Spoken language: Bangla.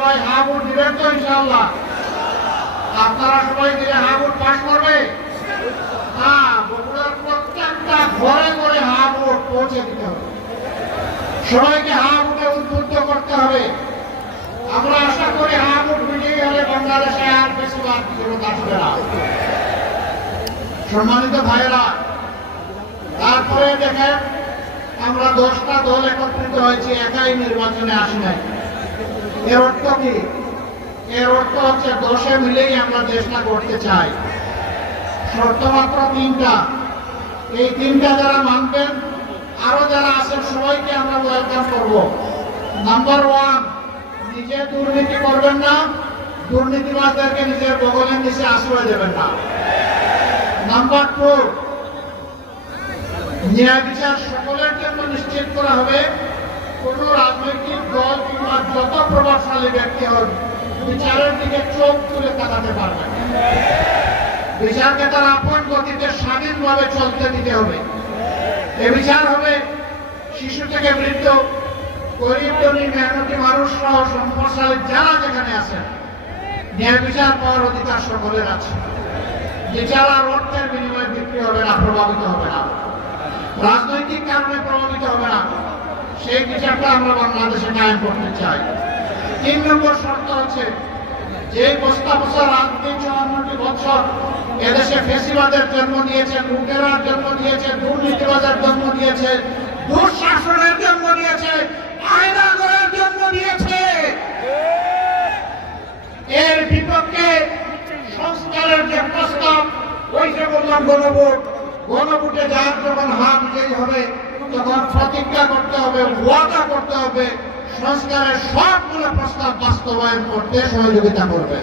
সবাই হা ভোট দিবেন তো ইনশাআল্লাহ? আপনারা সবাই দিলে হা ভোট পাস করবে? হ্যাঁ, বগুড়ার প্রত্যেকটা ঘরে ঘরে হা ভোট পৌঁছে দিতে হবে, সবাইকে হা ভোটে উদ্বুদ্ধ করতে হবে। আমরা আশা করি হা ভোট বিজয়ী হলে বাংলাদেশে আর বেশিরভাগ বিরোধ আসবে না। সম্মানিত ভাইয়েরা, তারপরে দেখেন আমরা 10টা দল একত্রিত হয়েছি, একাই নির্বাচনে আসি নাই। এর অর্থ কি? এর অর্থ হচ্ছে 10 মিলেই আমরা দেশটা করতে চাই। শর্ত মাত্র 3টা। এই 3টা যারা মানবেন, আরো যারা আছেন সবাইকে আমরা ওয়েলকাম করব। নাম্বার 1, নিজে দুর্নীতি করবেন না, দুর্নীতিবাজদেরকে নিজের বগলের নিচে আশ্রয় দেবেন না। নাম্বার 2, ন্যায় বিচার সকলের জন্য নিশ্চিত করা হবে। কোন রাজনৈতিক দল কিংবা যত প্রভাবশালী ব্যক্তি হোক বিচারের দিকে চোখ তুলে তাকাতে পারবে না। বিচারকে তার আপন গতিতে স্বাধীনভাবে চলতে দিতে হবে। এ বিচার হবে শিশু থেকে বৃদ্ধ, গরিব ধনী মেহনতি মানুষ সহ সম্পদশালী যারা যেখানে আছেন, ন্যায় বিচার পাওয়ার অধিকার সকলের আছে। বিচার আর অর্থের বিনিময়ে বিক্রি হবে না, প্রভাবিত হবে না, রাজনৈতিক কারণে প্রভাবিত হবে না। সেই বিচারটা আমরা বাংলাদেশে কায়েম করতে চাই। 3 নম্বর শর্ত হচ্ছে, যে বস্তা বস্তা রাজনীতি 54টি বছর এদেশে ফেসিবাদের জন্ম দিয়েছে, লুটেরার জন্ম দিয়েছে, দুর্নীতিবাজের জন্ম দিয়েছে, দুঃশাসনের জন্ম দিয়েছে, আয়নাগরের জন্ম দিয়েছে, এর বিপক্ষে সংস্কারের যে প্রস্তাব, ওই যে বললাম গণভোট, গণভোটে যার যখন হার বিজয়ী হবে তখন প্রতিজ্ঞা করতে হবে, ওয়াদা করতে হবে সংস্কারের সবগুলো প্রস্তাব বাস্তবায়ন করতে সহযোগিতা করবে।